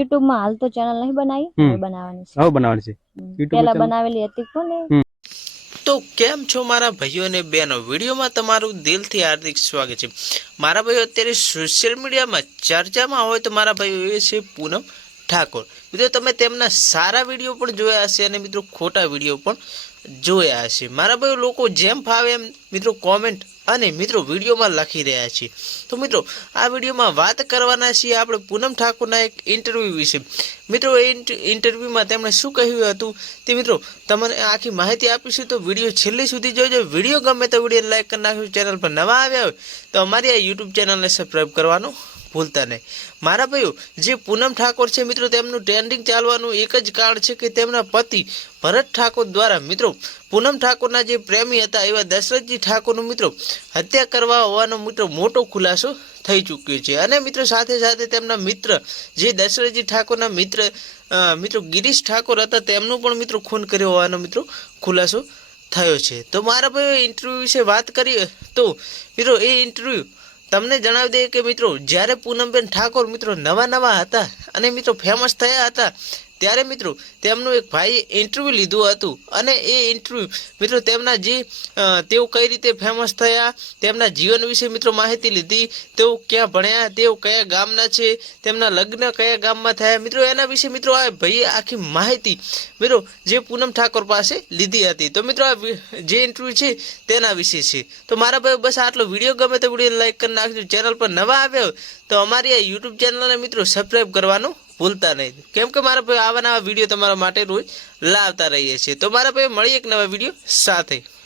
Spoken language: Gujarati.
યુટ્યુબમાં હાલ તો ચેનલ નહીં બનાવી બનાવવાની છે. હવે બનાવવાની છે. પહેલા બનાવેલી હતી કોને તો કેમ છો મારા ભાઈઓ અને બહેનો? વિડીયોમાં તમારું દિલથી હાર્દિક સ્વાગત છે. મારા ભાઈઓ અત્યારે સોશિયલ મીડિયામાં ચર્ચામાં હોય તો મારા ભાઈઓ એ છે પૂનમ. ઠાકોર. મિત્રો, તમે તેમના સારા વીડિયો પણ જોયા હશે અને મિત્રો, ખોટા વીડિયો પણ જોયા હશે. મારા ભાઈ લોકો જેમ ફાવે એમ, મિત્રો કોમેન્ટ અને મિત્રો, વિડીયોમાં લખી રહ્યા છે. તો મિત્રો, આ વિડીયોમાં વાત કરવાના છીએ આપણે પૂનમ ઠાકોરના એક ઇન્ટરવ્યૂ વિશે. મિત્રો, એ ઇન્ટરવ્યૂમાં તેમણે શું કહ્યું હતું તે મિત્રો, તમને આખી માહિતી આપીશું, તો વીડિયો છેલ્લે સુધી જોજો. વીડિયો ગમે તો વીડિયો લાઇક કરી નાખજો. ચેનલ પર નવા આવ્યા હોય તો અમારી આ યુટ્યુબ ચેનલને સબસ્ક્રાઈબ કરવાનું ભૂલતા નહીં. મારા ભાઈઓ, જે પૂનમ ઠાકોર છે, મિત્રો, તેમનું ટ્રેન્ડિંગ ચાલવાનું એક જ કારણ છે કે તેમના પતિ ભરત ઠાકોર દ્વારા, મિત્રો, પૂનમ ઠાકોરના જે પ્રેમી હતા, એવા દશરથજી ઠાકોરનું, મિત્રો, હત્યા કરવા હોવાનો, મિત્રો, મોટો ખુલાસો થઈ ચૂક્યો છે. અને, મિત્રો, સાથે સાથે તેમના મિત્ર, જે દશરથજી ઠાકોરના મિત્ર મિત્રો, ગિરીશ ઠાકોર હતા, તેમનું પણ, મિત્રો, ખૂન કર્યો હોવાનો, મિત્રો, ખુલાસો થયો છે. તો મારા ભાઈઓ ઇન્ટરવ્યૂ વિશે વાત કરીએ તો, મિત્રો, એ ઇન્ટરવ્યૂ તમને જણાવી દઈએ કે મિત્રો, જ્યારે પૂનમબેન ઠાકોર મિત્રો નવા નવા હતા અને મિત્રો ફેમસ થયા હતા ત્યારે મિત્રો તેમનું એક ભાઈએ ઇન્ટરવ્યૂ લીધું હતું અને એ ઇન્ટરવ્યૂ મિત્રો તેમના જે તેઓ કઈ રીતે ફેમસ થયા, તેમના જીવન વિશે મિત્રો માહિતી લીધી, તેઓ ક્યાં ભણ્યા, તેઓ કયા ગામના છે, તેમના લગ્ન કયા ગામમાં થયા, મિત્રો એના વિશે મિત્રો આ ભાઈએ આખી માહિતી મિત્રો જે પૂનમ ઠાકોર પાસે લીધી હતી. તો મિત્રો આ જે ઇન્ટરવ્યૂ છે તેના વિશે છે. તો મારા ભાઈ બસ આટલો વીડિયો ગમે તો વીડિયો લાઈક કરી નાખજો. ચેનલ પર નવા આવ્યો તો અમારી આ યુટ્યુબ ચેનલને મિત્રો સબસ્ક્રાઈબ કરવાનું ભૂલતા નહીં. કેમ કે મારા આવા નવા વીડિયો તમારા માટે રોજ લાવતા રહીએ છીએ. તો મારા ભાઈ મળીએ એક નવા વીડિયો સાથે.